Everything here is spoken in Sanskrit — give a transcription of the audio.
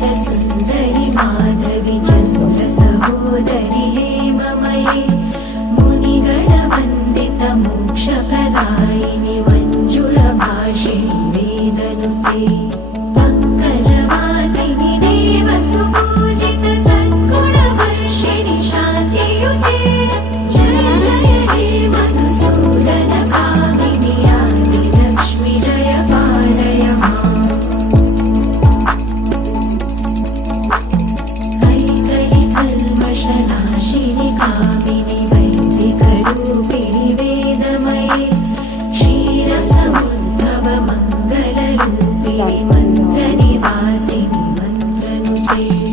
सुन्दरि माधवि चन्द्र सहोदरि हेममये मुनिगणवन्दित मोक्षप्रदायिनि मञ्जुलभाषिणि वेदनुते पङ्कजवासिनि देवसुपूजित सद्गुणवर्षिणि शान्तियुते जय जय हे मधुसूदन कामिनि आदिलक्ष्मि जय पालय माम् कल्मषनाशिनि कामिनि वैदिकरूपिणि वेदमये क्षीरसमुद्भव मङ्गलरूपिणि मन्त्रनिवासिनि मन्त्रनुते